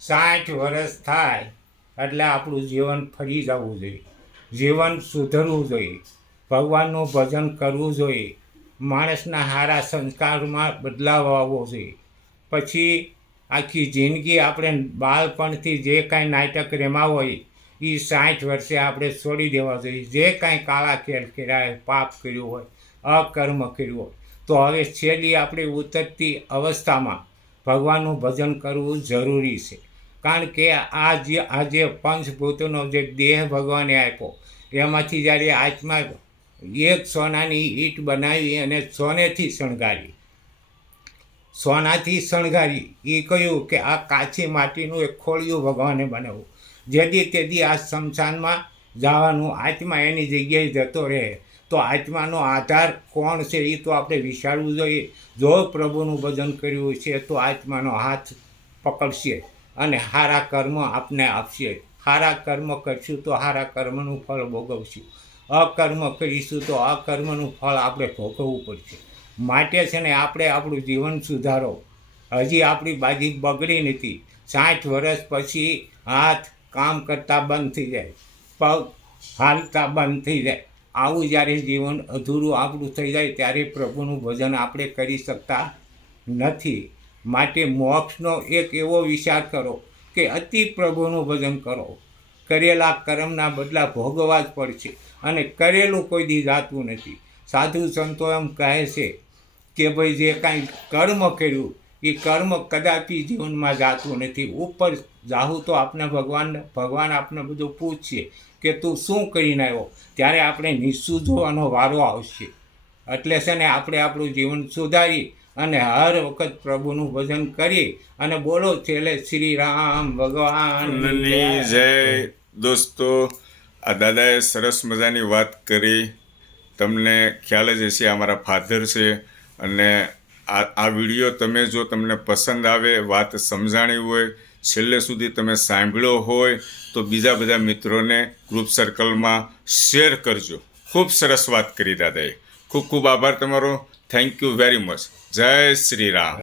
60 વર્ષ થાય એટલે આપણું જીવન ફરી જવું જોઈએ, જીવન સુધરવું જોઈએ, ભગવાનનું ભજન કરવું જોઈએ, માણસના સારા સંસ્કારમાં બદલાવ આવવો જોઈએ. પછી આખી જિંદગી આપણે બાળપણથી જે કાંઈ નાટક રમ્યા હોય એ 60 વર્ષે આપણે છોડી દેવા જોઈએ. જે કાંઈ કાળા ખેલ કર્યા હોય, પાપ કર્યું હોય, અકર્મ કર્યું હોય, તો હવે છેલ્લી આપણી ઉતરતી અવસ્થામાં ભગવાનનું ભજન કરવું જરૂરી છે. કારણ કે આજે પંચભૂતોનો જે દેહ ભગવાને આપ્યો એમાંથી જ્યારે આત્મા એક સોનાની ઈંટ બનાવી અને સોનાથી શણગારી એ કહ્યું કે આ કાચી માટીનું એક ખોળિયું ભગવાને બનાવવું. જેથી તેથી આ શમશાનમાં જવાનું, આત્મા એની જગ્યાએ જતો રહે. તો આત્માનો આધાર કોણ છે એ તો આપણે વિચારવું જોઈએ. જો પ્રભુનું ભજન કર્યું છે તો આત્માનો હાથ પકડશે અને સારા કર્મ આપને આપશે. સારા કર્મ કરશું તો સારા કર્મનું ફળ ભોગવશું, અકર્મ કરીશું તો અકર્મનું ફળ આપણે ભોગવવું પડશે. માટે છે ને આપણે આપણું જીવન સુધારો. હજી આપણી બાજી બગડી નથી. 60 વર્ષ પછી હાથ કામ કરતા બંધ થઈ જાય, પગ હાલતા બંધ થઈ જાય. આવું જ્યારે જીવન અધૂરું આપણું થઈ જાય ત્યારે પ્રભુનું ભજન આપણે કરી શકતા નથી. માટે મોક્ષનો એક એવો વિચાર કરો કે અતિ પ્રભુનું ભજન કરો. કરેલા કર્મના બદલા ભોગવવા જ પડશે અને કરેલું કોઈ દી જાતું નથી. સાધુ સંતો એમ કહે છે કે ભાઈ જે કાંઈ કર્મ કર્યું એ કર્મ કદાપી જીવનમાં જાતું નથી. ઉપર જાહું તો આપણે ભગવાન આપણે બધું પૂછશે કે તું શું કરીને આવ્યો, ત્યારે આપણે નિસ્સુ જોવાનો વારો આવશે. એટલે છે ને આપણે આપણું જીવન સુધારી અને હર વખત પ્રભુનું ભજન કરી અને બોલો છેલ્લે શ્રી રામ ભગવાનની જય. દોસ્તો, આ દાદાએ સરસ મજાની વાત કરી. તમને ખ્યાલ જ હશે અમારા ફાધર છે. અને આ વિડીયો તમને પસંદ આવે, વાત સમજાણી હોય, છેલ્લે સુધી તમે સાંભળ્યો હોય તો બીજા બધા મિત્રોને ગ્રુપ સર્કલમાં શેર કરજો. ખૂબ સરસ વાત કરી દાદાએ. ખૂબ ખૂબ આભાર તમારો. Thank you very much. જય શ્રી રામ.